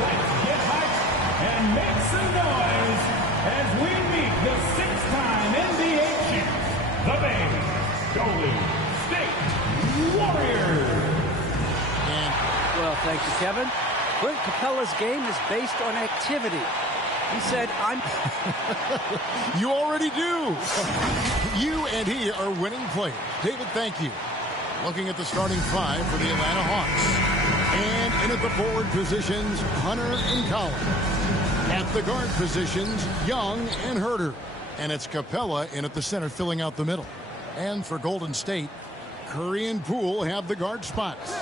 Let's get hyped and make some noise as we meet the six-time NBA champs, the Bay Golden State Warriors. Well, thank you, Kevin. Clint Capella's game is based on activity. He said, You already do. You and he are winning players. David, thank you. Looking at the starting five for the Atlanta Hawks. And in at the forward positions, Hunter and Collins. At the guard positions, Young and Herter. And it's Capella in at the center, filling out the middle. And for Golden State, Curry and Poole have the guard spots.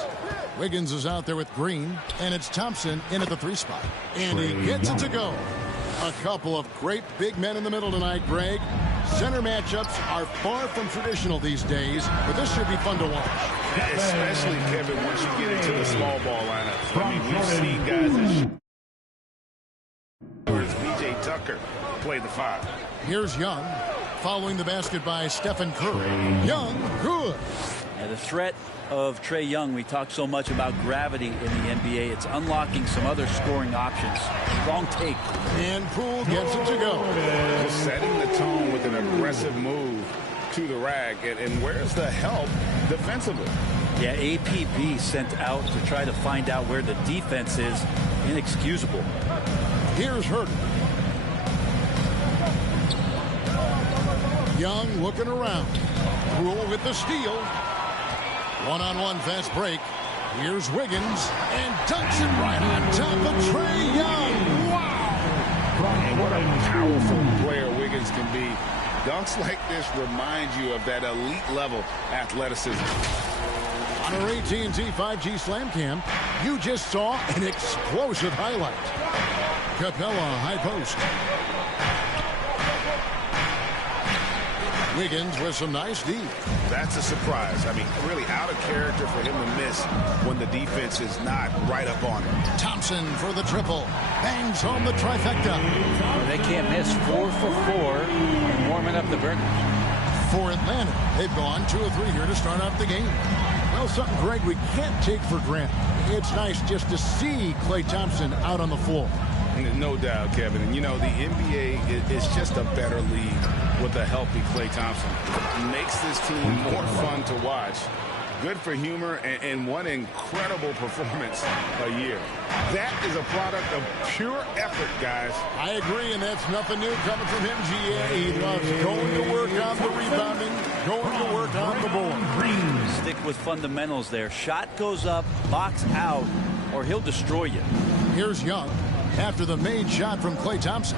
Wiggins is out there with Green, and it's Thompson in at the 3 spot. And he gets it to go. A couple of great big men in the middle tonight, Greg. Center matchups are far from traditional these days, but this should be fun to watch. Especially, Kevin, once you get into the small ball lineup. I mean, we've seen guys as B.J. Tucker play the 5. Here's Young, following the basket by Stephen Curry. Young, good. Yeah, the threat of Trae Young, we talk so much about gravity in the NBA. It's unlocking some other scoring options. Strong take. And Poole gets it to go. Just setting the tone with an aggressive move to the rack. And where's the help defensively? Yeah, APB sent out to try to find out where the defense is. Inexcusable. Here's Herter. Young looking around. Poole with the steal. One-on-one fast break. Here's Wiggins and dunks it right on top of Trae Young. Wow! And what a powerful player Wiggins can be. Dunks like this remind you of that elite level athleticism. On our AT&T 5G Slam Cam, you just saw an explosive highlight. Capella high post. Wiggins with some nice D. That's a surprise. I mean, really out of character for him to miss when the defense is not right up on him. Thompson for the triple. Bangs home the trifecta. They can't miss. 4 for 4. Warming up the burners. For Atlanta, they've gone 2 of 3 here to start off the game. Well, something, Greg, we can't take for granted. It's nice just to see Klay Thompson out on the floor. No doubt, Kevin. And, you know, the NBA is just a better league with a healthy Klay Thompson. It makes this team more fun to watch. Good for humor and one incredible performance a year. That is a product of pure effort, guys. I agree, and that's nothing new coming from him, GA. He loves going to work on the rebounding, going to work on the board. Stick with fundamentals there. Shot goes up, box out, or he'll destroy you. Here's Young after the made shot from Klay Thompson.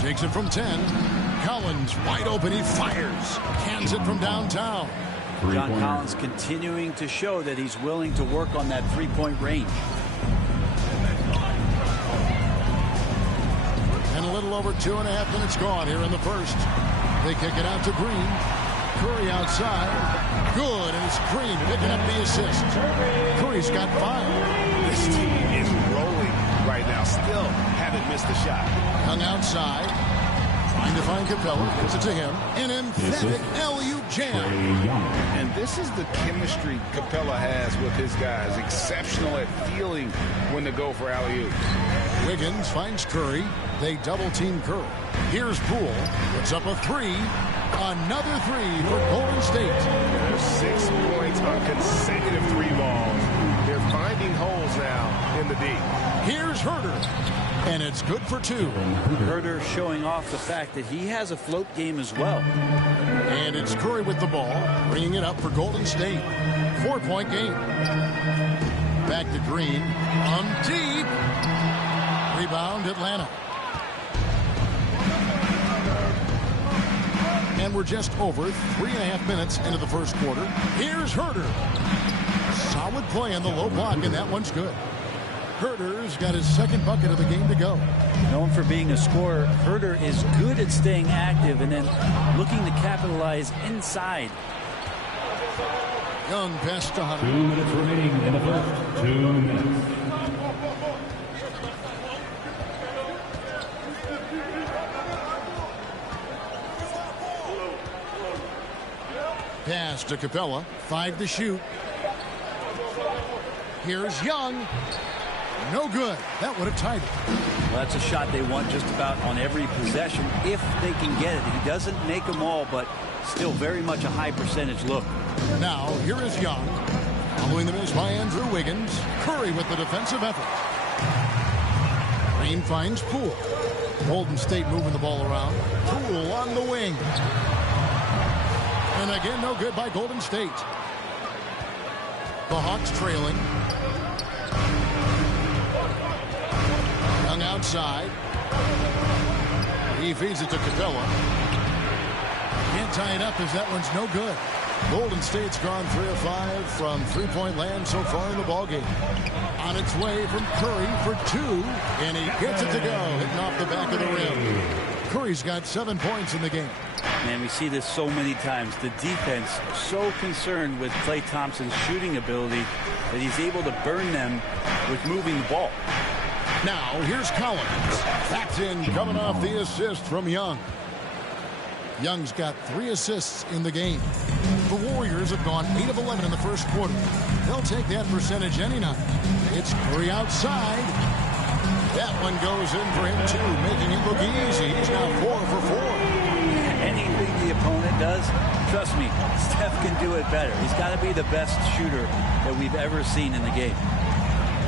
Takes it from 10. Collins wide open. He fires. Cans it from downtown. John Collins continuing to show that he's willing to work on that three-point range. And a little over 2.5 minutes gone here in the first. They kick it out to Green. Curry outside. Good, and it's Green picking up the assist. Curry's got 5. This team is rolling right now. Still haven't missed a shot. Hung outside. Trying to find Capella. Gives it to him. An emphatic LU jam. And this is the chemistry Capella has with his guys. Exceptional at feeling when to go for alley-oop. Wiggins finds Curry. They double-team Curry. Here's Poole. Puts up a 3. Another 3 for Golden State. There's 6 points on consecutive 3 balls. They're finding holes now in the D. Here's Herter. And it's good for 2. Herter showing off the fact that he has a float game as well. And it's Curry with the ball, bringing it up for Golden State. 4-point game. Back to Green. Deep. Rebound, Atlanta. And we're just over 3.5 minutes into the first quarter. Here's Herter. Solid play on the low block, and that one's good. Herter's got his second bucket of the game to go. Known for being a scorer, Herter is good at staying active and then looking to capitalize inside. Young pass to Hunter. 2 minutes remaining in the first. 2 minutes. Pass to Capella. 5 to shoot. Here's Young. No good. That would have tied it. Well, that's a shot they want just about on every possession if they can get it. He doesn't make them all, but still very much a high percentage look. Now, here is Young. Following the miss by Andrew Wiggins. Curry with the defensive effort. Green finds Poole. Golden State moving the ball around. Poole on the wing. And again, no good by Golden State. The Hawks trailing. Young outside. He feeds it to Capella. Can't tie it up as that one's no good. Golden State's gone 3 of 5 from three-point land so far in the ballgame. On its way from Curry for 2, and he gets it to go, hitting off the back of the rim. Curry's got 7 points in the game. Man, we see this so many times. The defense so concerned with Klay Thompson's shooting ability that he's able to burn them with moving the ball. Now, here's Collins. That's in, coming off the assist from Young. Young's got 3 assists in the game. The Warriors have gone 8 of 11 in the first quarter. They'll take that percentage any night. It's Curry outside. That one goes in for him, too, making it look easy. He's now 4 for 4. Anything the opponent does, trust me, Steph can do it better. He's got to be the best shooter that we've ever seen in the game.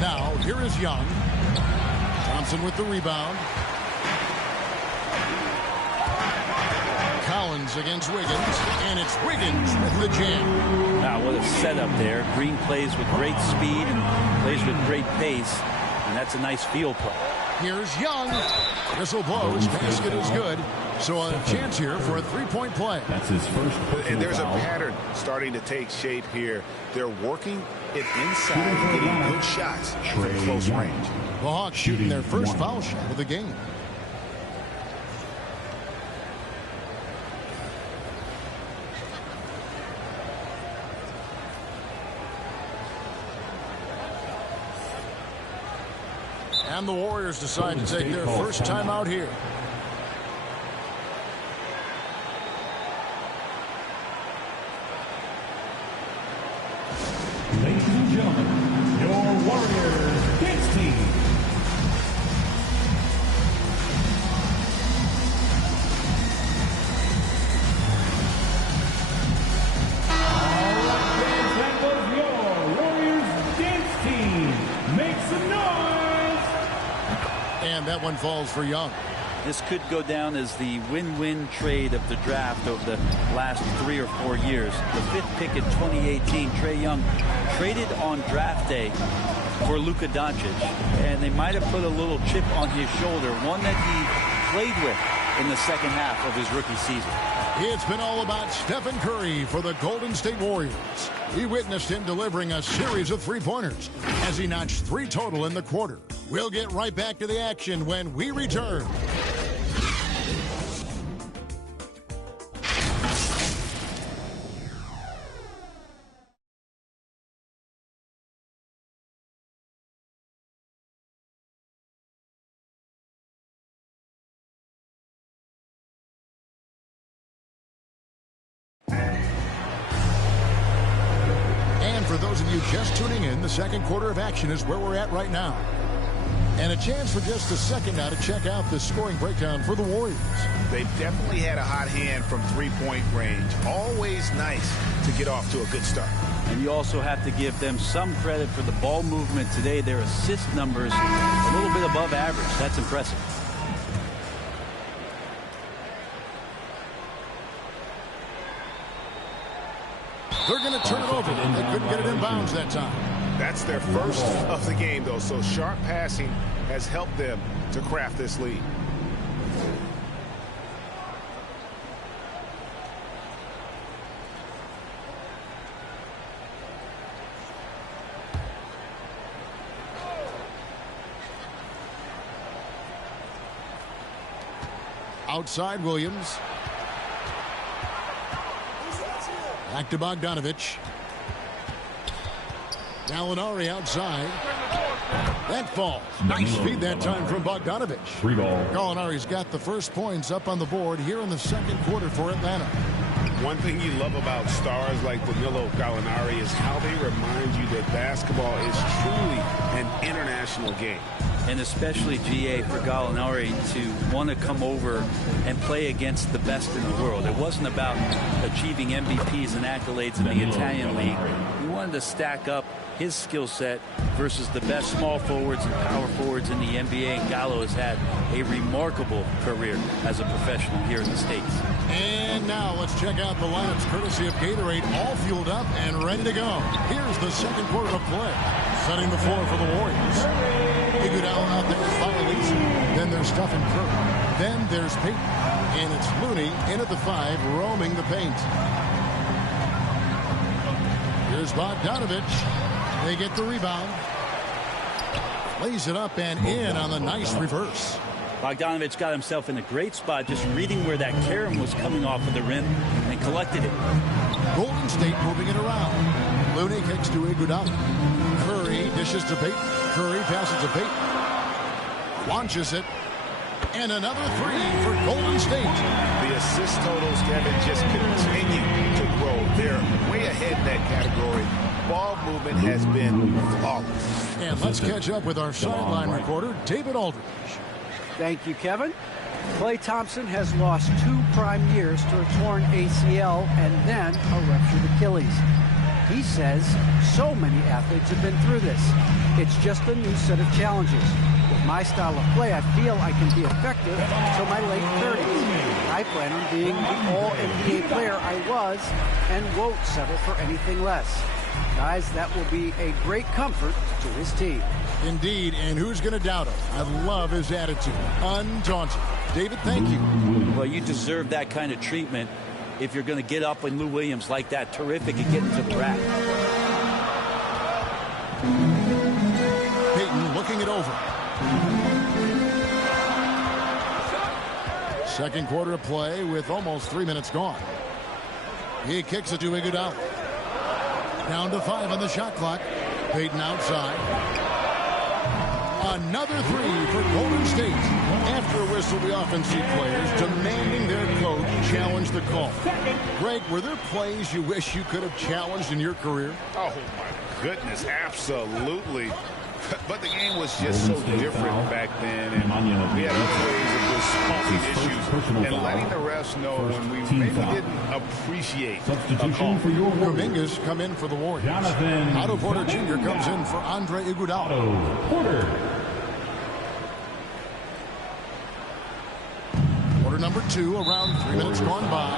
Now, here is Young. Thompson with the rebound. Collins against Wiggins, and it's Wiggins with the jam. Wow, what a setup there. Green plays with great speed and plays with great pace, and that's a nice field play. Here's Young. Whistle blows. Basket is good. So a chance here for a three-point play. That's his first. And there's a pattern starting to take shape here. They're working it inside, getting good shots from close range. The Hawks shooting their first foul shot of the game. And the Warriors decide to take their first time out here. Ladies and gentlemen, your Warriors Kings team. That was your Warriors dance team. Make some noise. And that one falls for Young. This could go down as the win-win trade of the draft over the last 3 or 4 years. The 5th pick in 2018, Trae Young traded on draft day for Luka Doncic, and they might have put a little chip on his shoulder, one that he played with in the second half of his rookie season. It's been all about Stephen Curry for the Golden State Warriors. We witnessed him delivering a series of three-pointers as he notched 3 total in the quarter. We'll get right back to the action when we return. For those of you just tuning in, the second quarter of action is where we're at right now. And a chance for just a second now to check out the scoring breakdown for the Warriors. They've definitely had a hot hand from three-point range. Always nice to get off to a good start. And you also have to give them some credit for the ball movement today. Their assist numbers a little bit above average. That's impressive. They're going to turn it over. They couldn't get it in bounds that time. That's their first of the game, though, so sharp passing has helped them to craft this lead. Outside Williams. Back to Bogdanovich. Gallinari outside. That falls. Nice speed that time from Bogdanovich. Free ball. Gallinari's got the first points up on the board here in the second quarter for Atlanta. One thing you love about stars like Danilo Gallinari is how they remind you that basketball is truly an international game. And especially, GA, for Gallinari to want to come over and play against the best in the world. It wasn't about achieving MVPs and accolades in the Italian league. He wanted to stack up his skill set versus the best small forwards and power forwards in the NBA. And Gallo has had a remarkable career as a professional here in the States. And now let's check out the lineups courtesy of Gatorade, all fueled up and ready to go. Here's the second quarter of play. Setting the floor for the Warriors. Iguodala out there with Fialisa. Then there's Stephen Curry. Then there's Peyton. And it's Looney in at the 5, roaming the paint. Here's Bogdanovich. They get the rebound. Lays it up and in on the nice reverse. Bogdanovich got himself in a great spot, just reading where that carom was coming off of the rim and collected it. Golden State moving it around. Looney kicks to Iguodala. Curry dishes to Peyton. Curry passes to Peyton. Launches it. And another 3 for Golden State. The assist totals, Kevin, just continue to grow. They're way ahead in that category. Ball movement has been flawless. And let's catch up with our sideline reporter, David Aldridge. Thank you, Kevin. Klay Thompson has lost 2 prime years to a torn ACL and then a ruptured Achilles. He says so many athletes have been through this. It's just a new set of challenges. With my style of play, I feel I can be effective until my late 30s. I plan on being the all-NBA player I was and won't settle for anything less. Guys, that will be a great comfort to his team. Indeed, and who's going to doubt him? I love his attitude. Undaunted. David, thank you. Well, you deserve that kind of treatment if you're going to get up when Lou Williams like that. Terrific at getting to the rack. Peyton looking it over. Second quarter of play with almost 3 minutes gone. He kicks it to Iguodala. Down to 5 on the shot clock. Peyton outside. Another 3 for Golden State. After a whistle, we often see players demanding their coach challenge the call. Greg, were there plays you wish you could have challenged in your career? Oh, my goodness, absolutely. But the game was just so different back then, and we had other ways of resolving issues and letting the refs know when we maybe didn't appreciate a call. Kuminga's come in for the Warriors. Otto Porter Jr. comes in for Andre Iguodala. Quarter number 2, around 3 minutes gone by.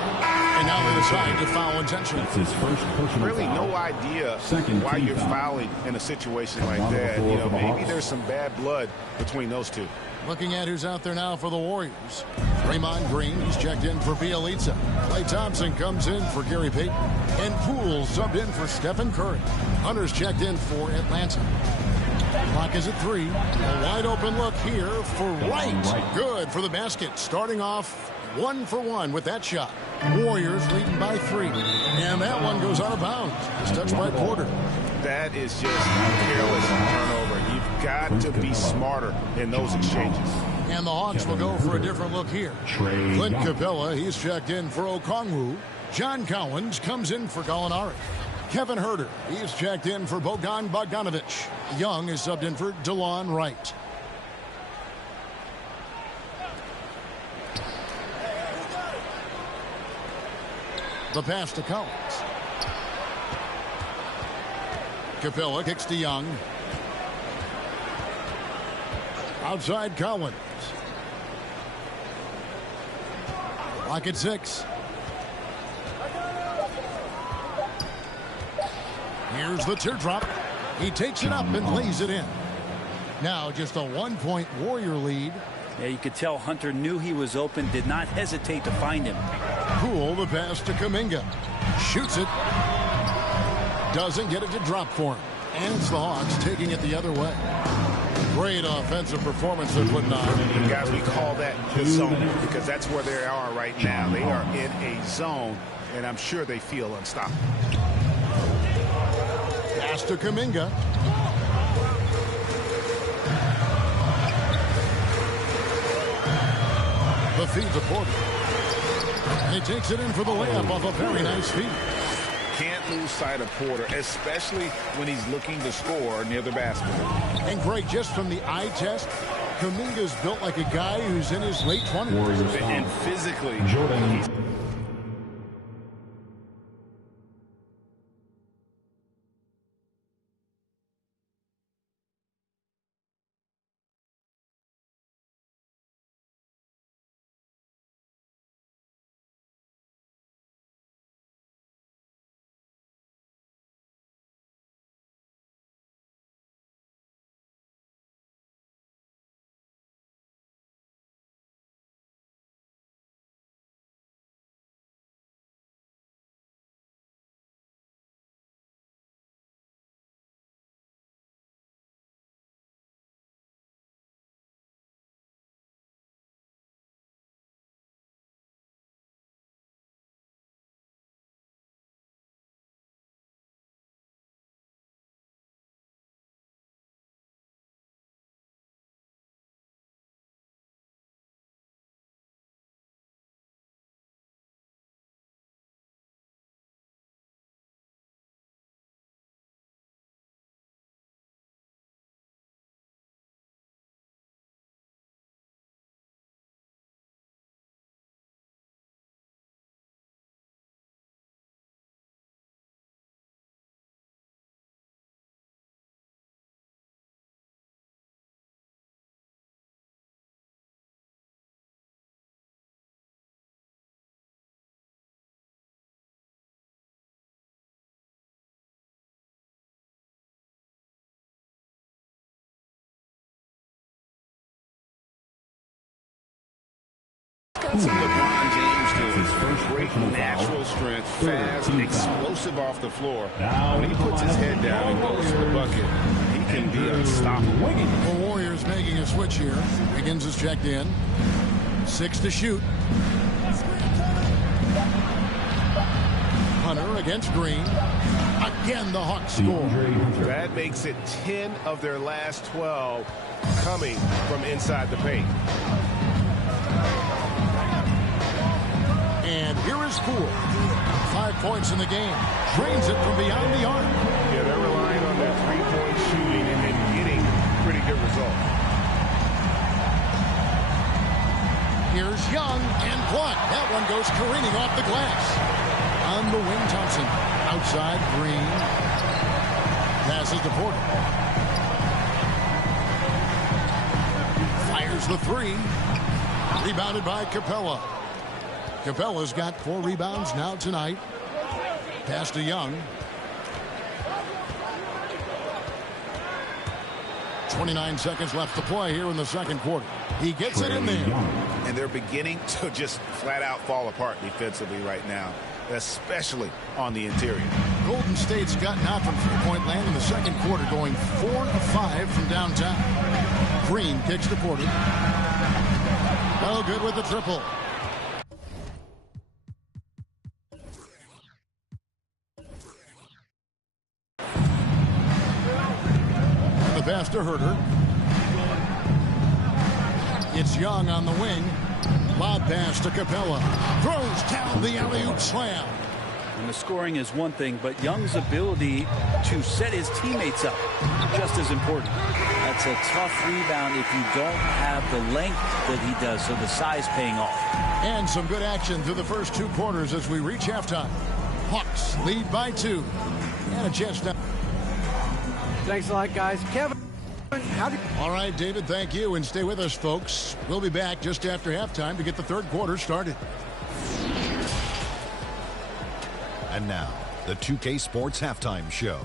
And now they decide to foul intentionally. That's his first personal Really foul. no idea Second why you're foul. fouling in a situation like that. You know, maybe there's some bad blood between those two. Looking at who's out there now for the Warriors. Draymond Green, he's checked in for Bielitsa. Klay Thompson comes in for Gary Payton. And Poole subbed in for Stephen Curry. Hunter's checked in for Atlanta. Clock is at 3. A wide open look here for Wright. Good for the basket. Starting off 1 for 1 with that shot. Warriors leading by 3. And that one goes out of bounds. It's touched by Porter. That is just a careless turnover. You've got to be smarter in those exchanges. And the Hawks will go for a different look here. Clint Capella, he's checked in for Okongwu. John Collins comes in for Gallinari. Kevin Huerter, he's checked in for Bogan Bogdanovich. Young is subbed in for DeLon Wright. The pass to Collins. Capella kicks to Young. Outside Collins. Lock at 6. Here's the teardrop. He takes it up and lays it in. Now just a 1-point Warrior lead. Yeah, you could tell Hunter knew he was open, did not hesitate to find him. Poole, the pass to Kuminga. Shoots it. Doesn't get it to drop for him. And it's the Hawks taking it the other way. Great offensive performance they're putting on. And guys, we call that the zone because that's where they are right now. They are in a zone, and I'm sure they feel unstoppable. Pass to Kuminga. The feed to Porter. And he takes it in for the layup off a very nice feed. Can't lose sight of Porter, especially when he's looking to score near the basket. And Greg, just from the eye test, Kuminga's built like a guy who's in his late 20s. And physically, Jordan. Got some LeBron James doing. Great natural strength, fast, explosive off the floor. When he puts his head down and goes to the bucket, he can be unstoppable. The Warriors making a switch here. Higgins is checked in. 6 to shoot. Hunter against Green. Again, the Hawks score. That makes it 10 of their last 12 coming from inside the paint. And here is Poole. 5 points in the game. Drains it from beyond the arc. Yeah, they're relying on their three-point shooting and getting pretty good results. Here's Young and blocked. That one goes careening off the glass. On the wing, Thompson. Outside, Green. Passes to Porter. Fires the three. Rebounded by Capella. Capella's got 4 rebounds now tonight. Pass to Young. 29 seconds left to play here in the second quarter. He gets it in there. And they're beginning to just flat out fall apart defensively right now, especially on the interior. Golden State's gotten out from three-point land in the second quarter, going 4 of 5 from downtown. Green kicks to Porter. No good with the triple. The pass to Herter. It's Young on the wing. Lob pass to Capella. Throws down the alley-oop slam. And the scoring is one thing, but Young's ability to set his teammates up just as important. That's a tough rebound if you don't have the length that he does, so the size paying off. And some good action through the first 2 quarters as we reach halftime. Hawks lead by 2. And a chance now. Thanks a lot, guys. Kevin, how do you... All right, David, thank you. And stay with us, folks. We'll be back just after halftime to get the third quarter started. And now, the 2K Sports Halftime Show.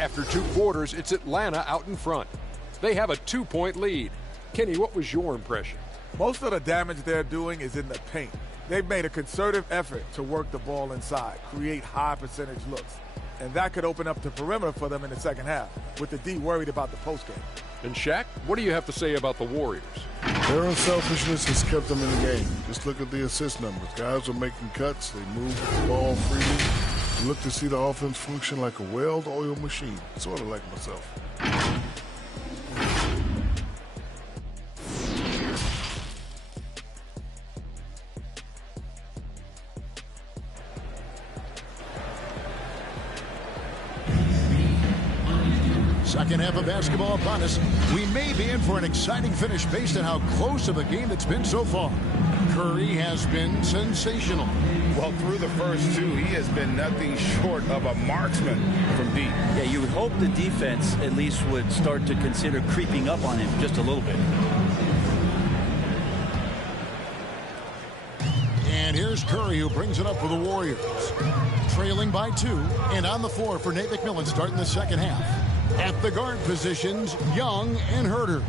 After 2 quarters, it's Atlanta out in front. They have a 2-point lead. Kenny, what was your impression? Most of the damage they're doing is in the paint. They've made a concerted effort to work the ball inside, create high percentage looks. and that could open up the perimeter for them in the second half, with the D worried about the postgame. And Shaq, what do you have to say about the Warriors? Their unselfishness has kept them in the game. Just look at the assist numbers. Guys are making cuts. They move the ball freely. You look to see the offense function like a well-oiled machine, sort of like myself. Second half of basketball upon us. We may be in for an exciting finish based on how close of a game it's been so far. Curry has been sensational. Well, through the first two, he has been nothing short of a marksman from deep. Yeah, you would hope the defense at least would start to consider creeping up on him just a little bit. And here's Curry, who brings it up for the Warriors. Trailing by 2, and on the floor for Nate McMillan starting the second half. At the guard positions, Young and Herter.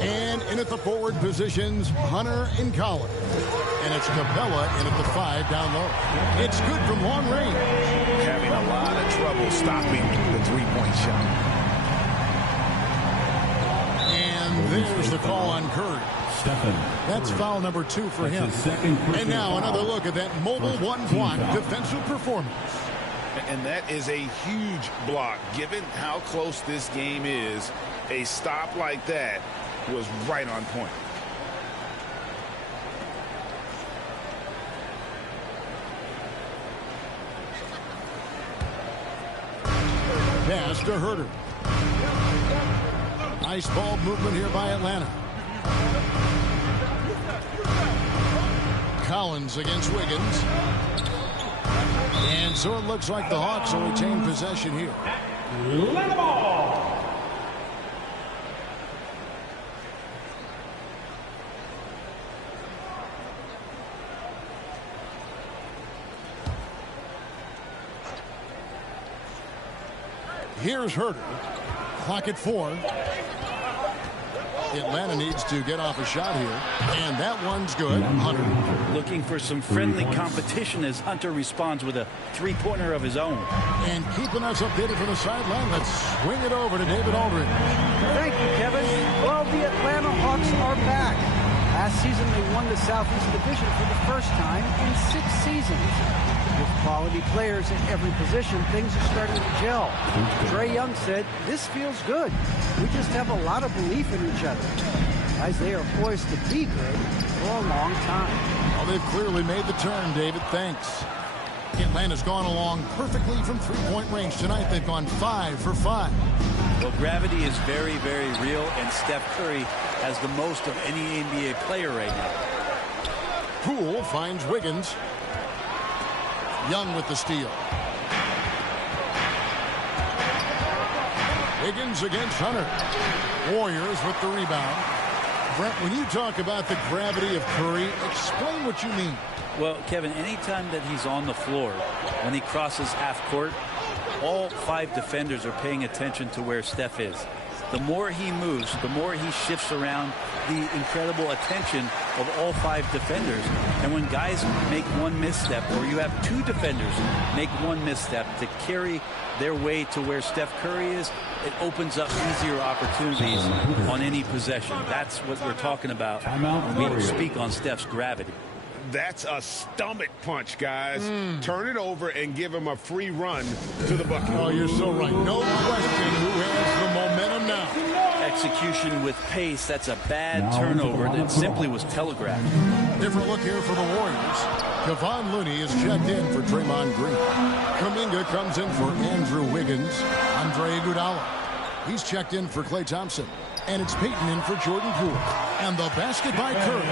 And in at the forward positions, Hunter and Collins. And it's Capella in at the 5 down low. It's good from long range. Having a lot of trouble stopping the three-point shot. And there's the call on Curry. That's foul number 2 for him. And now another look at that mobile one-block defensive performance. And that is a huge block. Given how close this game is, a stop like that was right on point. Pass to Herter. Nice ball movement here by Atlanta. Collins against Wiggins. And so it looks like the Hawks will retain possession here. Let the ball. Here's Herter. Clock at 4. Atlanta needs to get off a shot here. And that one's good. Hunter. Looking for some friendly competition as Hunter responds with a three-pointer of his own. And keeping us updated from the sideline, let's swing it over to David Aldridge. Thank you, Kevin. Well, the Atlanta Hawks are back. Last season, they won the Southeast Division for the first time in 6 seasons. With quality players at every position, things are starting to gel. Trae Young said, "This feels good. We just have a lot of belief in each other." Guys, they are poised to be good for a long time. Well, they've clearly made the turn, David. Thanks. Atlanta's gone along perfectly from three-point range tonight. They've gone 5 for 5. Well, gravity is very, very real, and Steph Curry has the most of any NBA player right now. Poole finds Wiggins. Young with the steal. Wiggins against Hunter. Warriors with the rebound. Brent, when you talk about the gravity of Curry, explain what you mean. Well, Kevin, anytime that he's on the floor, when he crosses half court, all 5 defenders are paying attention to where Steph is. The more he moves, the more he shifts around, the incredible attention of all 5 defenders. And when guys make one misstep, or you have 2 defenders make one misstep to carry their way to where Steph Curry is, it opens up easier opportunities on any possession. That's what we're talking about when we speak on Steph's gravity. That's a stomach punch, guys. Turn it over and give him a free run to the bucket. Oh, you're so right. No question who has the momentum now. Execution with pace. That's a bad turnover that simply was telegraphed. Different look here for the Warriors. Kevon Looney is checked in for Draymond Green. Kuminga comes in for Andrew Wiggins. Andre Iguodala. He's checked in for Klay Thompson. And it's Peyton in for Jordan Poole. And the basket by Curry.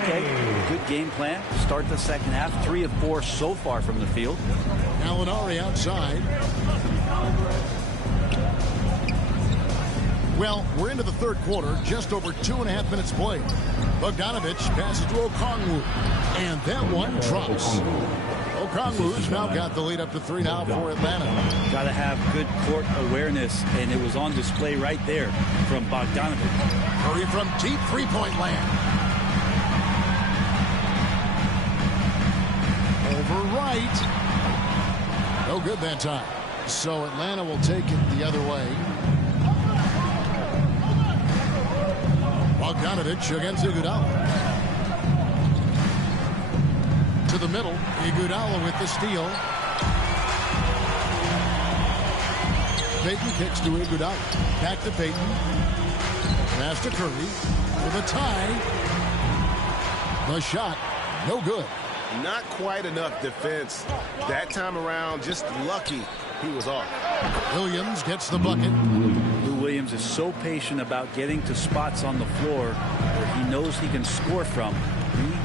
Okay, good game plan. Start the second half. 3 of 4 so far from the field. Gallinari outside. Well, we're into the third quarter. Just over 2.5 minutes played. Bogdanovich passes to Okongwu. And that one drops. Okongwu's now got the lead up to 3 now for Atlanta. Got to have good court awareness, and it was on display right there from Bogdanovich. Curry from deep three-point land. Over right. No good that time. So Atlanta will take it the other way. Bogdanovich against Iguodala. To the middle. Iguodala with the steal. Payton kicks to Iguodala. Back to Payton. Pass to Curry. For the tie. The shot. No good. Not quite enough defense that time around. Just lucky he was off. Williams gets the bucket. Lou Williams is so patient about getting to spots on the floor where he knows he can score from.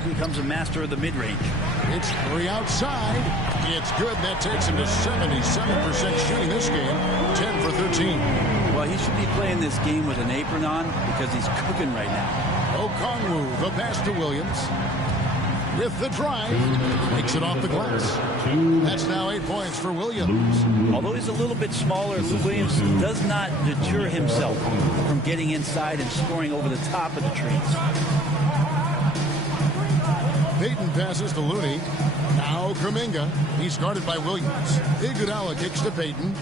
He becomes a master of the mid-range. It's Curry outside. It's good. That takes him to 77% shooting this game. 10 for 13. Well, he should be playing this game with an apron on because he's cooking right now. Okongwu, the pass to Williams. With the drive, makes it off the glass. That's now 8 points for Williams. Although he's a little bit smaller, Lou Williams does not deter himself from getting inside and scoring over the top of the trees. Payton passes to Looney. Now Kuminga. He's guarded by Williams. Iguodala kicks to Payton.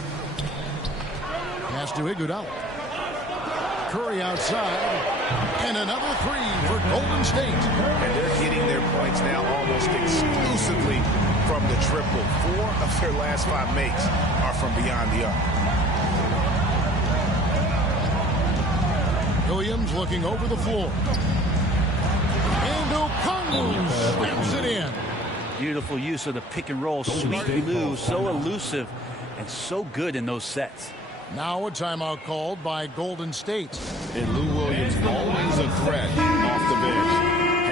Pass to Iguodala. Curry outside. And another three for Golden State. And they're hitting their points now almost exclusively from the triple. 4 of their last 5 makes are from beyond the arc. Williams looking over the floor. And Okongwu snaps it in. Beautiful use of the pick and roll. Sweet Lou, so elusive and so good in those sets. Now a timeout called by Golden State. And Lou Williams, always a threat off the bench,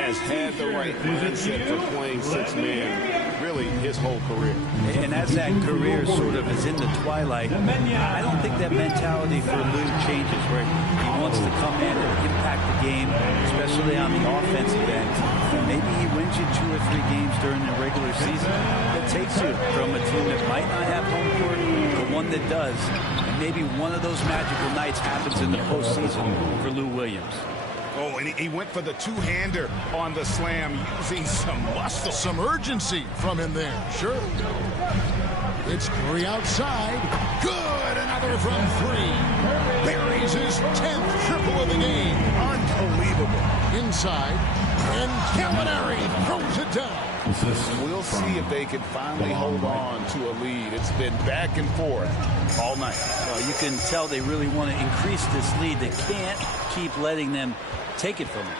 has had the right mindset for playing 6-man really his whole career. And as that career sort of is in the twilight, I don't think that mentality for Lou changes where he wants to come in and impact the game, especially on the offensive end. Maybe he wins you 2 or 3 games during the regular season. That takes you from a team that might not have home court to one that does. And maybe one of those magical nights happens in the postseason for Lou Williams. Oh, and he went for the two-hander on the slam, using some muscle. Some urgency from him there. Sure. It's Curry outside. Good. Another from 3. Buries his 10th triple of the game. Unbelievable. Inside. And Gallinari throws it down. We'll see if they can finally hold on to a lead. It's been back and forth all night. Well, you can tell they really want to increase this lead. They can't keep letting them take it from them.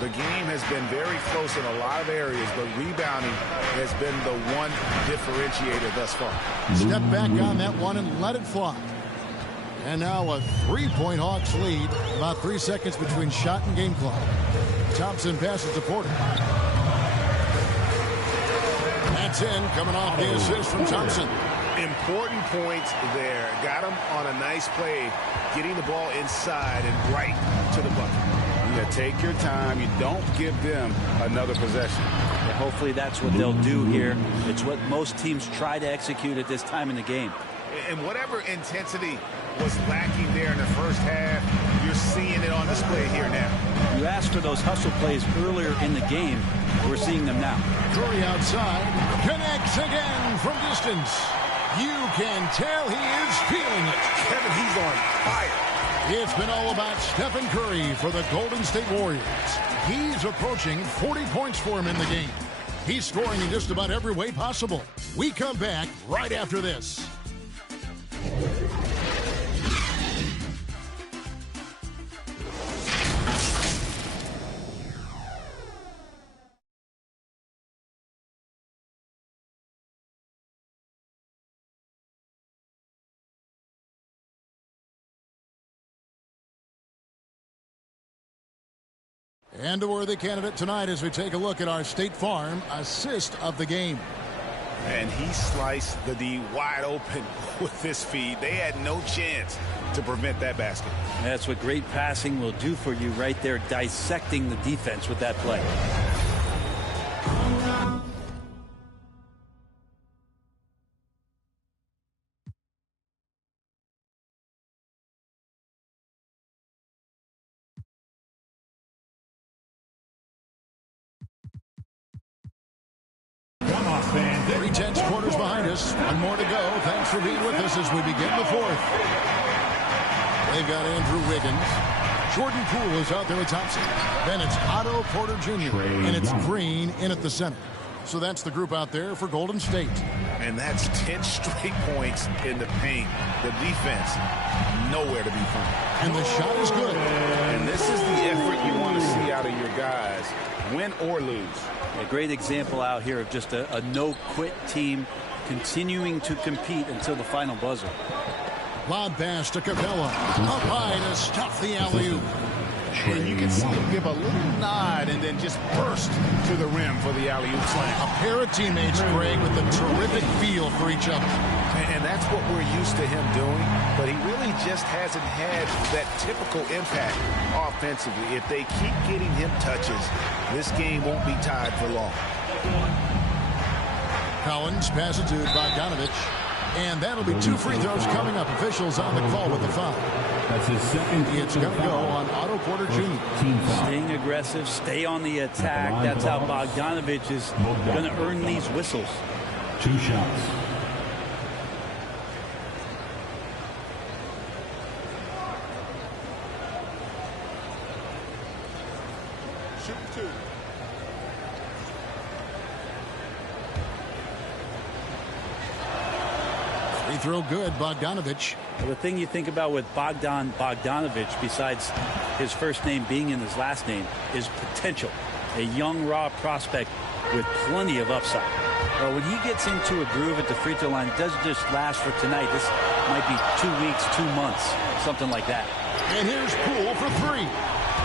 The game has been very close in a lot of areas, but rebounding has been the one differentiator thus far. Step back on that one and let it fly. And now a 3-point Hawks lead. About 3 seconds between shot and game clock. Thompson passes to Porter. That's in, coming off the assist from Thompson. Important points there. Got him on a nice play, getting the ball inside and right to the bucket. Yeah, take your time. You don't give them another possession. Yeah, hopefully that's what they'll do here. It's what most teams try to execute at this time in the game. And whatever intensity was lacking there in the first half, you're seeing it on display here now. You asked for those hustle plays earlier in the game. We're seeing them now. Curry outside, connects again from distance. You can tell he is feeling it. Kevin, he's on fire. It's been all about Stephen Curry for the Golden State Warriors. He's approaching 40 points for him in the game. He's scoring in just about every way possible. We come back right after this. And a worthy candidate tonight as we take a look at our State Farm assist of the game. And he sliced the D wide open with this feed. They had no chance to prevent that basket. That's what great passing will do for you right there, dissecting the defense with that play. Three-tenths quarters behind us. One more to go. Thanks for being with us as we begin the fourth. They've got Andrew Wiggins. Jordan Poole is out there with Thompson. Then it's Otto Porter Jr. And it's Green in at the center. So that's the group out there for Golden State. And that's 10 straight points in the paint. The defense, nowhere to be found. And the shot is good. And this is the effort you want to see out of your guys, win or lose. A great example out here of just a no-quit team continuing to compete until the final buzzer. Lob pass to Capella. Up high to stuff the alley-oop. And you can see him give a little nod and then just burst to the rim for the alley-oop slam. A pair of teammates, Greg, with a terrific feel for each other. And that's what we're used to him doing, but he really just hasn't had that typical impact offensively. If they keep getting him touches, this game won't be tied for long. Collins passes to Bogdanovich. And that'll be 2 free throws coming up. Officials on the call with the foul. That's his second. It's going to go on Otto Porter Jr. Staying aggressive, stay on the attack. That's how Bogdanovich is going to earn these whistles. 2 shots. Shoot 2. Free throw good, Bogdanovich. Well, the thing you think about with Bogdanovich, besides his first name being in his last name, is potential. A young, raw prospect with plenty of upside. Well, when he gets into a groove at the free throw line, it doesn't just last for tonight. This might be 2 weeks, 2 months, something like that. And here's Poole for 3.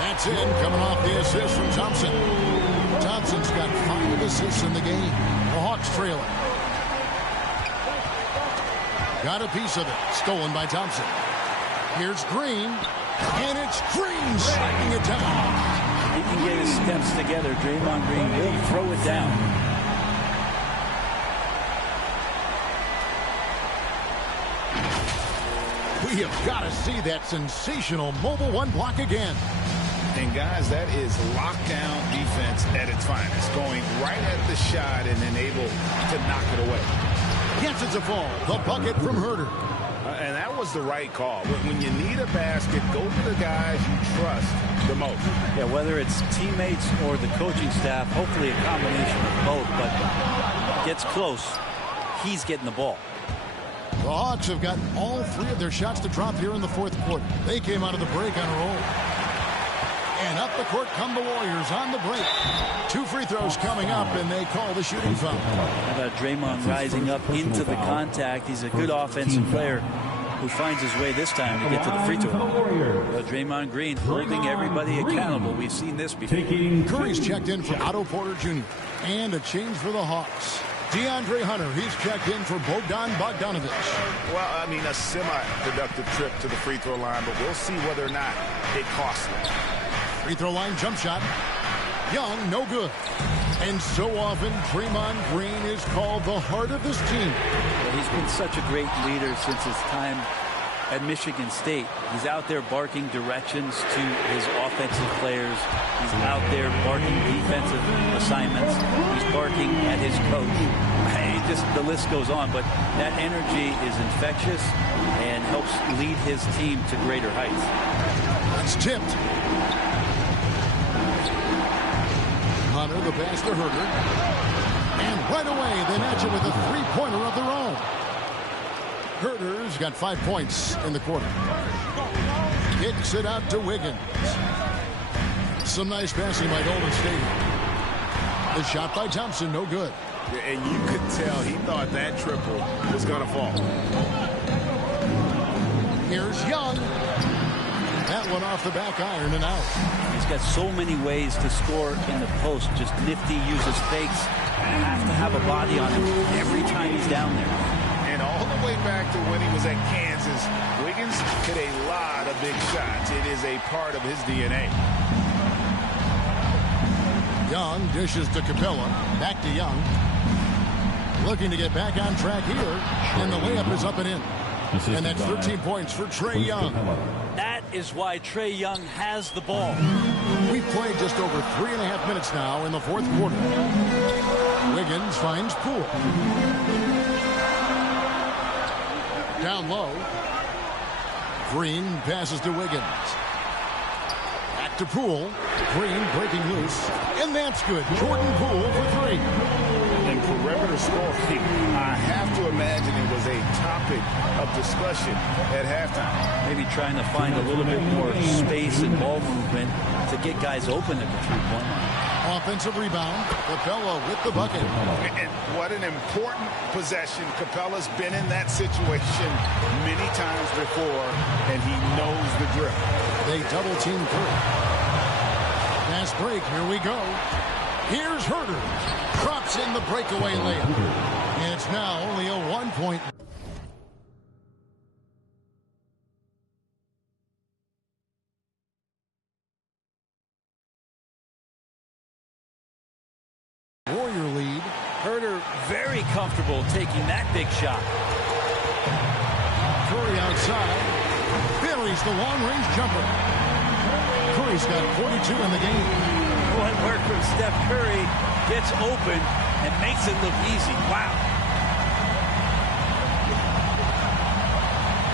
That's in, coming off the assist from Thompson. Thompson's got 5 assists in the game. The Hawks trailing. Got a piece of it. Stolen by Thompson. Here's Green. And it's Green sliding it down. He can get his steps together. Draymond Green will throw it down. We have got to see that sensational mobile 1 block again. And guys, that is lockdown defense at its finest. Going right at the shot and then able to knock it away. Yes, it's a fall. The bucket from Herter. And that was the right call. When you need a basket, go to the guys you trust the most. Yeah, whether it's teammates or the coaching staff, hopefully a combination of both, but gets close, he's getting the ball. The Hawks have gotten all 3 of their shots to drop here in the 4th quarter. They came out of the break on a roll. And up the court come the Warriors on the break. 2 free throws coming up, and they call the shooting foul. How about Draymond rising up into the contact? He's a good offensive player who finds his way this time to get to the free throw. Draymond Green holding everybody accountable. We've seen this before. Curry's checked in for Otto Porter Jr. And a change for the Hawks. DeAndre Hunter, he's checked in for Bogdanovich. Well, I mean, a semi-productive trip to the free throw line, but we'll see whether or not it costs them. Free throw line jump shot. Young, no good. And so often, Draymond Green is called the heart of this team. He's been such a great leader since his time at Michigan State. He's out there barking directions to his offensive players. He's out there barking defensive assignments. He's barking at his coach. The list goes on, but that energy is infectious and helps lead his team to greater heights. It's tipped. Hunter, the pass to Herter. And right away, they match it with a 3-pointer of their own. Herter's got 5 points in the quarter. Kicks it out to Wiggins. Some nice passing by Golden State. The shot by Thompson, no good. And you could tell he thought that triple was going to fall. Here's Young. That one off the back iron and out. He's got so many ways to score in the post. Just nifty, uses fakes. Have to have a body on him every time he's down there. And all the way back to when he was at Kansas, Wiggins hit a lot of big shots. It is a part of his DNA. Young dishes to Capella. Back to Young. Looking to get back on track here. And the layup is up and in. And that's 13 points for Trae Young. That is why Trae Young has the ball. We've played just over 3.5 minutes now in the 4th quarter. Wiggins finds Poole. Down low. Green passes to Wiggins. Back to Poole. Green breaking loose. And that's good. Jordan Poole for three. And perimeter scoring, I have to imagine it was a topic of discussion at halftime. Maybe trying to find a little bit more space and ball movement to get guys open at the three-point line. Offensive rebound. Capella with the bucket. And what an important possession. Capella's been in that situation many times before, and he knows the drill. They double-team Curry. Fast break. Here we go. Here's Herter. Drops in the breakaway layup. And it's now only a 1-point. Warrior lead. Herter very comfortable taking that big shot. Curry outside. Buries the long-range jumper. Curry's got 42 in the game. One work from Steph Curry, gets open and makes it look easy. Wow.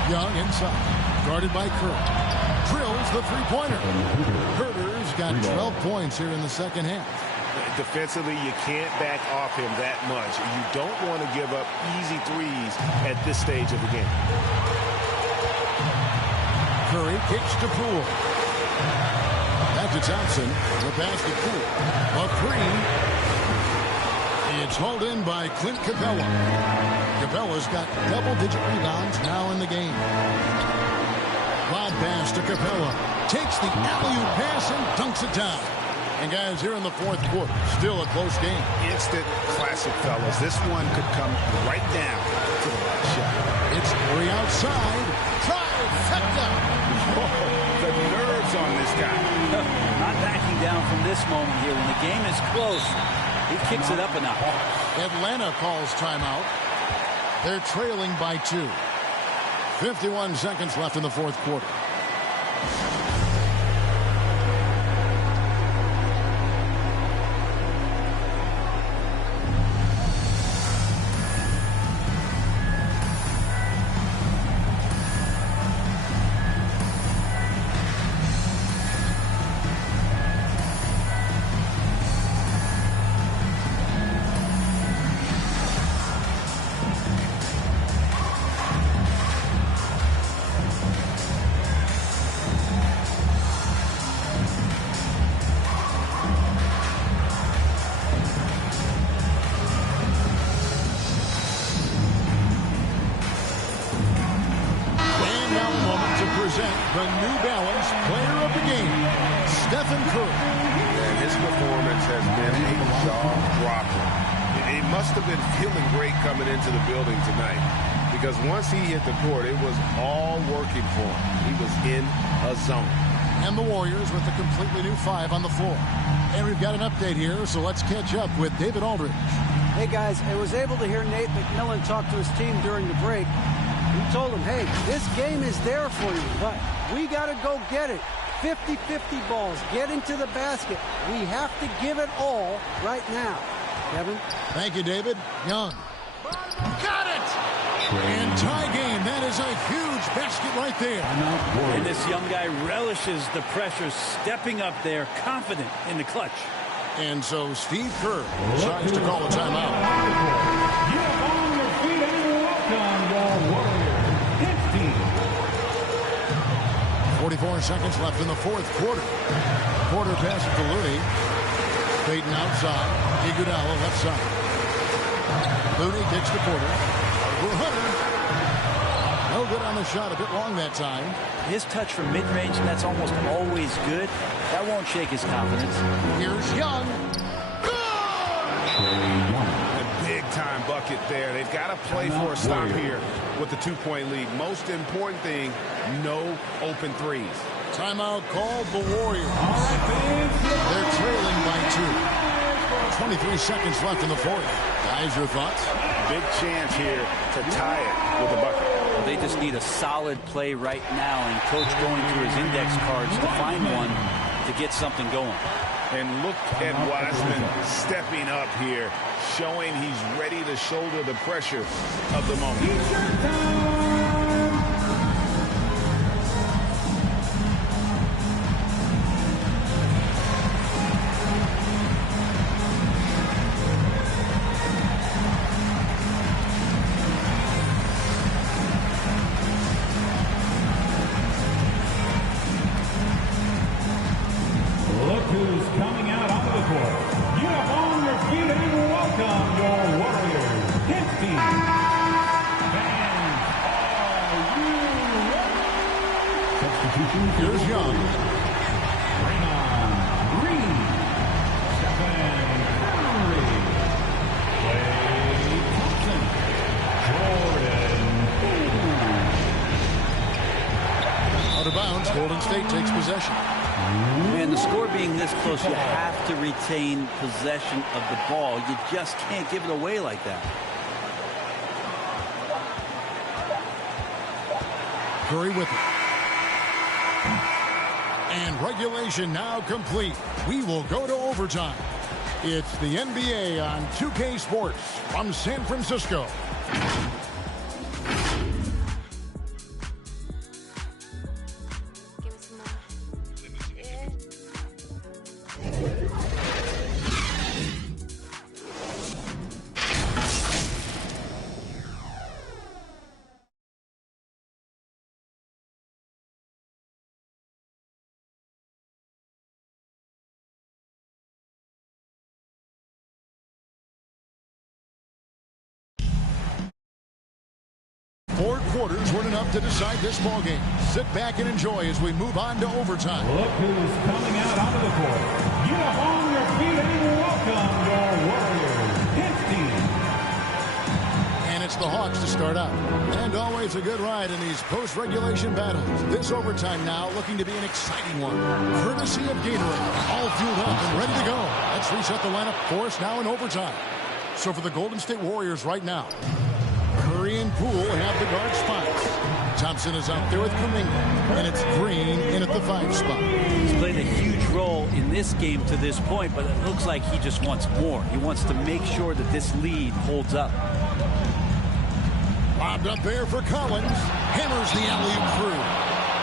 Young inside. Guarded by Curry. Drills the three-pointer. Herter's got 12 points here in the second half. Defensively, you can't back off him that much. You don't want to give up easy threes at this stage of the game. Curry kicks to Poole. Back to Thompson. The pass to Poole. A three. It's hauled in by Clint Capella. Capella's got double-digit rebounds now in the game. Lob pass to Capella. Takes the alley-oop pass and dunks it down. And guys, here in the fourth quarter, still a close game. Instant classic, fellas. This one could come right down to the last shot. It's Curry outside. Trifecta. Oh, the nerves on this guy. Not backing down from this moment here. When the game is close, he kicks it up a notch. Atlanta calls timeout. They're trailing by 2. 51 seconds left in the fourth quarter. The New Balance Player of the Game, Stephen Curry. And his performance has been a jaw-dropper. He must have been feeling great coming into the building tonight, because once he hit the court, it was all working for him. He was in a zone. And the Warriors with a completely new 5 on the floor. And we've got an update here, so let's catch up with David Aldridge. Hey, guys, I was able to hear Nate McMillan talk to his team during the break. He told them, hey, this game is there for you, but we got to go get it. 50-50 balls, get into the basket. We have to give it all right now. Kevin? Thank you, David. Young. Got it! And tie game. That is a huge basket right there. And this young guy relishes the pressure, stepping up there, confident in the clutch. And so Steve Kerr decides to call a timeout. Get on your feet and welcome the Warriors. 44 seconds left in the fourth quarter. Porter passes to Looney. Payton outside. Iguodala left side. Looney kicks to Porter. Hunter. No good on the shot. A bit long that time. His touch from mid-range, that's almost always good. That won't shake his confidence. Here's Young. A big-time bucket there. They've got to play for a stop here with the 2-point lead. Most important thing, no open threes. Timeout called the Warriors. They're trailing by 2. 23 seconds left in the fourth. Guys, your thoughts? Big chance here to tie it with a bucket. Well, they just need a solid play right now, and Coach going through his index cards to find one to get something going. And look at Wiseman stepping up here, showing he's ready to shoulder the pressure of the moment. Here's Young. Out of bounds, Golden State takes possession. Man, the score being this close, you have to retain possession of the ball. You just can't give it away like that. Curry with it. And regulation now complete. We will go to overtime. It's the NBA on 2K Sports from San Francisco. Four quarters weren't enough to decide this ballgame. Sit back and enjoy as we move on to overtime. Look who's coming out onto the court. Get up on your feet and welcome your Warriors, his team. And it's the Hawks to start out. And always a good ride in these post-regulation battles. This overtime now looking to be an exciting one. Courtesy of Gatorade. All fueled up and ready to go. Let's reset the lineup for us now in overtime. So for the Golden State Warriors right now, Curry and Poole have the guard spots. Thompson is out there with Kuminga, and it's Green in at the 5 spot. He's played a huge role in this game to this point, but it looks like he just wants more. He wants to make sure that this lead holds up. Lobbed up there for Collins. Hammers the alley-oop through.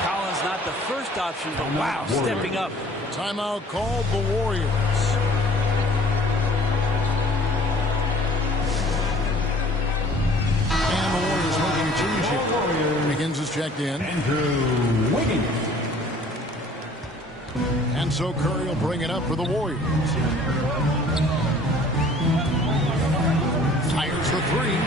Collins not the first option, but wow, stepping up. Timeout called the Warriors. Wiggins is checked in. Andrew Wiggins. And so Curry will bring it up for the Warriors. Fires the three.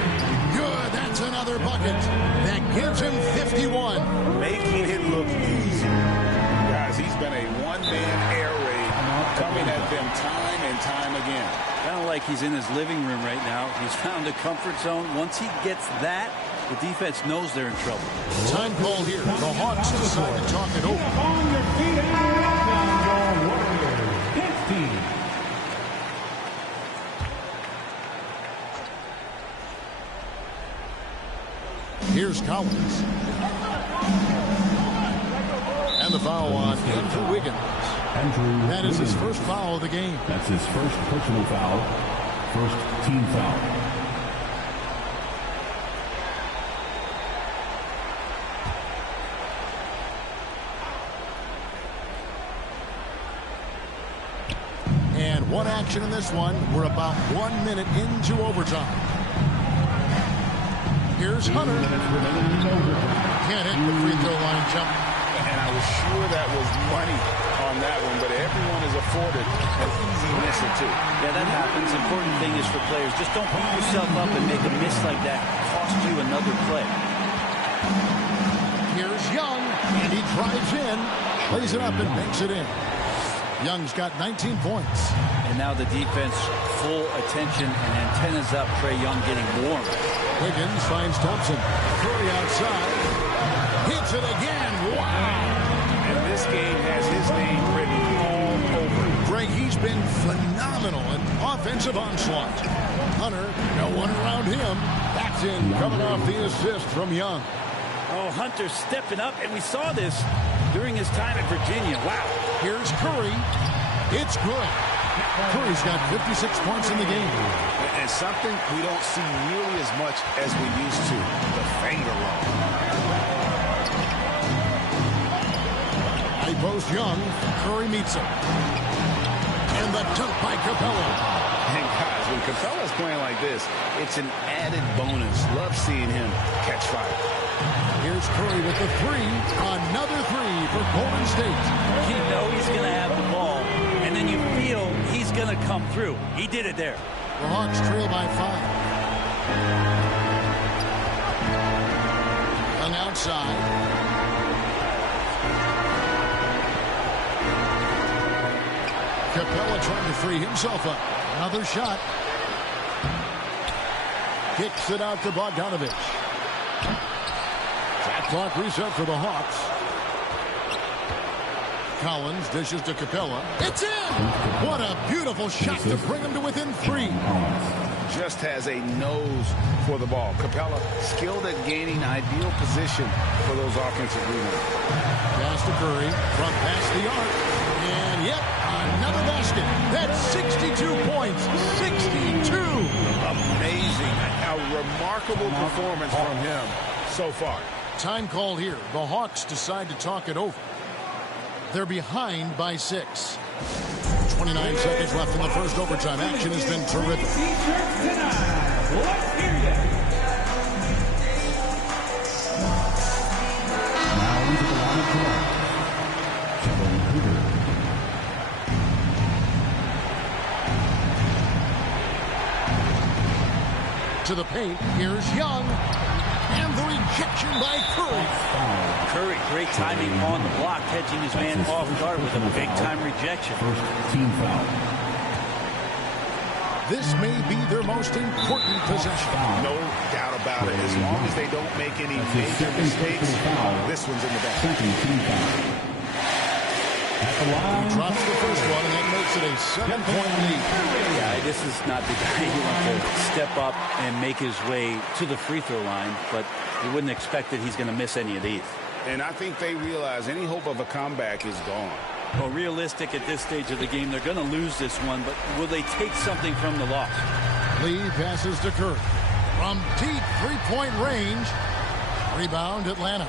Good. That's another bucket. That gives him 51. Making it look easy. Guys, he's been a one-man air raid coming at them time and time again. Kind of like he's in his living room right now. He's found a comfort zone. Once he gets that, the defense knows they're in trouble. Time called here. The Hawks decide to talk it over. On your feet and welcome your Warriors, his team. Here's Collins. And the foul on Andrew Wiggins. That is his first foul of the game. That's his first personal foul. First team foul. And one action in this one. We're about 1 minute into overtime. Here's Hunter. Can't hit the free throw line jump. And I was sure that was money on that one, but everyone is afforded an easy miss or two. Yeah, that happens. Important thing is for players, just don't beat yourself up and make a miss like that cost you another play. Here's Young, and he drives in, lays it up and banks it in. Young's got 19 points. And now the defense, full attention and antennas up. Trae Young getting warm. Wiggins finds Thompson. Curry outside. Hits it again. Wow. And this game has his name written all over it. Greg, he's been phenomenal in offensive onslaught. Hunter, no one around him. That's in, coming off the assist from Young. Oh, Hunter stepping up, and we saw this during his time at Virginia. Wow. Here's Curry. It's good. Curry's got 56 points in the game. And something we don't see nearly as much as we used to, the finger roll. High post Young. Curry meets him. And the dunk by Capella. And guys, when Capella's playing like this, it's an added bonus. Love seeing him catch fire. Here's Curry with the three. Another three for Golden State. You know he's going to have the ball, and then you feel he's going to come through. He did it there. The Hawks trail by 5. Young outside. Capella trying to free himself up. Another shot. Kicks it out to Bogdanovich. Shot clock reset for the Hawks. Collins dishes to Capella. It's in! What a beautiful shot to bring him to within 3. Just has a nose for the ball. Capella skilled at gaining ideal position for those offensive rebounds. Pass to Curry. Front past the arc. And yep, another basket. That's 62 points. 62! Amazing. A remarkable performance from him so far. Time call here. The Hawks decide to talk it over. They're behind by 6. 29 seconds left in the first overtime. Action has been terrific. Now into the line of play, Kevin Huber. To the paint. Here's Young. And the rejection by Curry. Curry, great timing on the block, catching his man off guard with a big-time rejection. First team foul. This may be their most important possession. No doubt about it. As long as they don't make any major mistakes, this one's in the bag. Second team foul. At the line. He drops the first one, and that makes it a 7-point lead. Yeah, this is not the guy who wants to step up and make his way to the free throw line, but you wouldn't expect that he's going to miss any of these. And I think they realize any hope of a comeback is gone. Well, realistic at this stage of the game, they're going to lose this one, but will they take something from the loss? Lee passes to Curry. From deep three-point range. Rebound, Atlanta.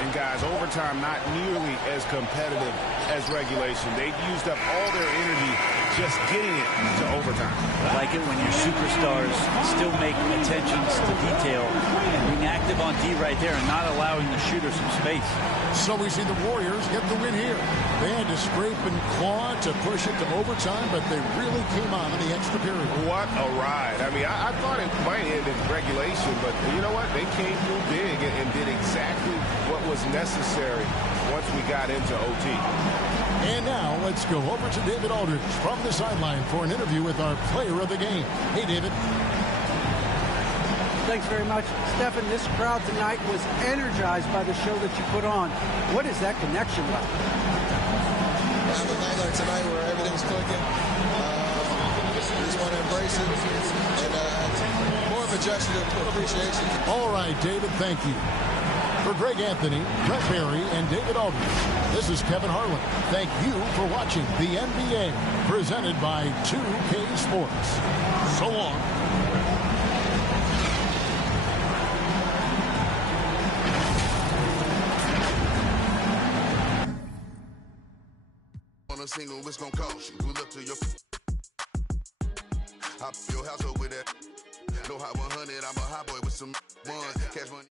And guys, overtime not nearly as competitive as regulation. They've used up all their energy just getting it to overtime. I like it when your superstars still make attentions to detail and being active on D right there and not allowing the shooter some space. So we see the Warriors get the win here. They had to scrape and claw to push it to overtime, but they really came on in the extra period. What a ride. I mean, I thought it might end in regulation, but you know what? They came through big and did exactly what was necessary once we got into OT. And now let's go over to David Aldridge from the sideline for an interview with our player of the game. Hey, David. Thanks very much. Stephen, this crowd tonight was energized by the show that you put on. What is that connection like? On a night like tonight where everything's clicking, just want to embrace it. And more of a gesture of appreciation. All right, David, thank you. For Greg Anthony, Brett Berry, and David Aldridge, this is Kevin Harlan. Thank you for watching the NBA, presented by 2K Sports. So long. On a single, it's gonna cost you. Pull up to your hop your house up with that. No hot 100, I'm a hot boy with some ones. Cash money.